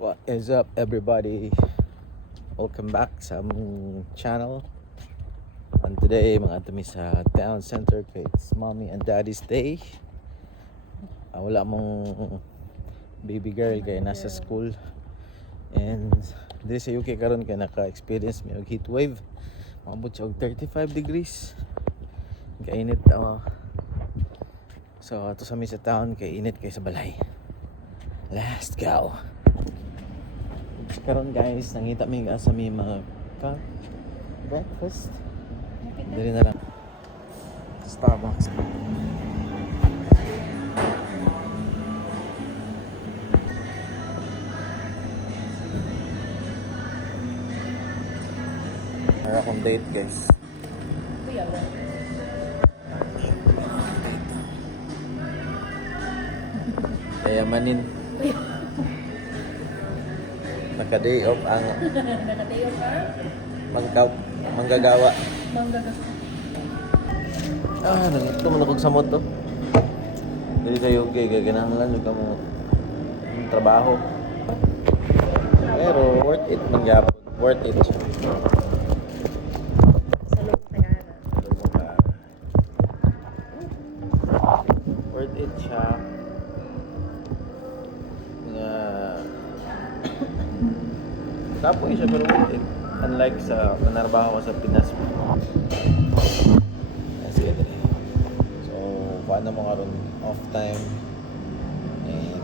What is up, everybody? Welcome back sa among channel. And today, mga tumi sa town center kay it's mommy and daddy's day. Wala mong baby girl kay nasa school. And dito sa UK karon kay naka-experience mi og heat wave. Maabot siya og 35 degrees. Kainit tama. So ato sa mi sa town kay init kay sa balay. Let's go. Karon guys, nangita mi sa mi mga breakfast. Dili na lang. Starbucks. Meron akong date guys. Kaya manin. Naka-day off ang Naka-day off ka? Manggagawa. Manggagawa. Nangito man ako sa moto. Dili kayo okay, gaganahanglan yung kamo trabaho. Pero worth it man gyapon. Worth it. Sa loob ng Tagara. Worth it siya. Tapoy siya pero worth it. Unlike sa manarbaho ko sa Pinas. Sige dali. So, paano mo karon off time? And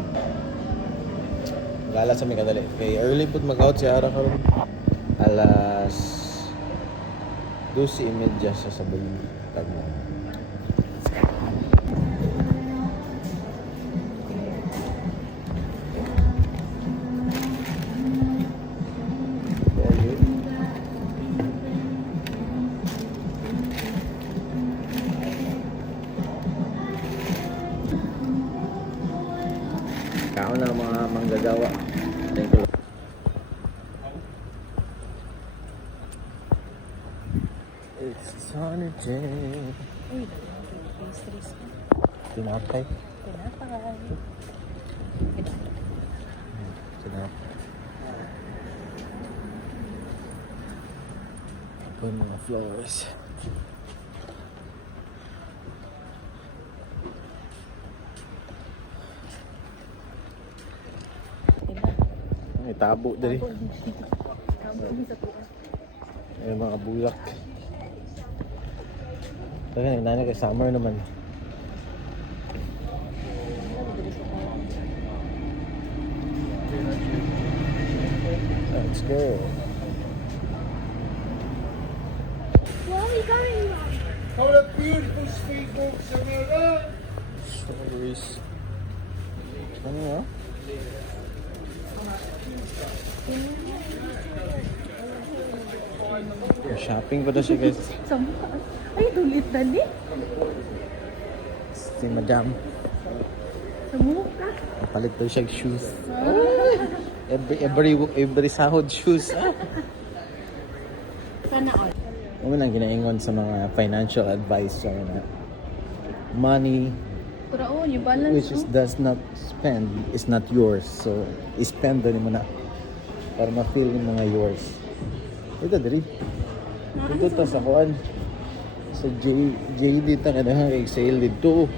gala sa may kadali. Kay early pud mag-out si Ara karon. Alas 12:30 sa sabay tagmo. Kaon na mga manggagawa. Thank you. It's sunny day. Uy, pastries. Tinapay. Tinapay. Tinapay. Ito yung mga flowers. Ay, tabo dali. Ay, mga bulak. Kaya nagnana kay summer naman. Let's go. Where are we going? Oh, that beautiful sweet walk, Samara. Strawberries. Ano nga? Shopping pa daw siya guys. Sa mukha. Ay, dulit dali. Si Madam. Sa mukha. Napalit daw siya shoes. Every sahod shoes. Sana all. Ano nang ginaingon sa mga financial advice na money Kuraon, yung balance. which is does not spend is not yours. So, i-spend din mo na para ma-feel yung mga yours. Ito, dali. Ito to sa kuan. Sa JD ta kada kay sale dito.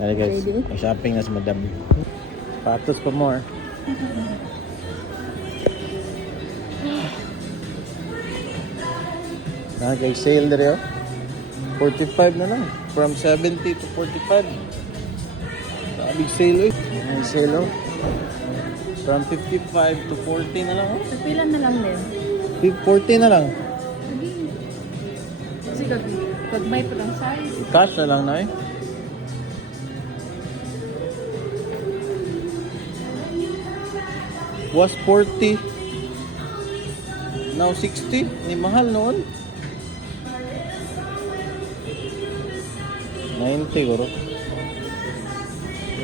Dali guys, JD? shopping na sa Madam. Patos pa more. Kay sale dali oh. 45 na lang. From 70 to 45. Big sale eh. May sale oh. From 55 to 40 na lang oh. Sa pila na lang din. 40 na lang. Kasi pag may parang size. Cash na lang na eh. Was 40. Now 60. Ni mahal noon. 90 guro.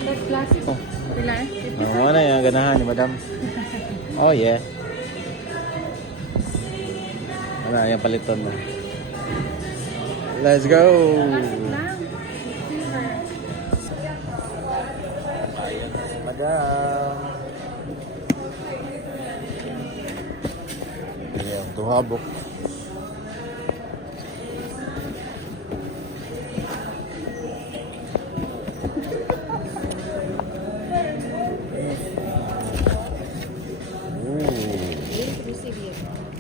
Pag classic. Oh. Pila eh? 55. Ano na yung ganahan ni Madam? Oh yeah. Ano yung paliton mo? Let's go! Classic lang. Silver. Madam! Habok. Ooh. Wait to receive it.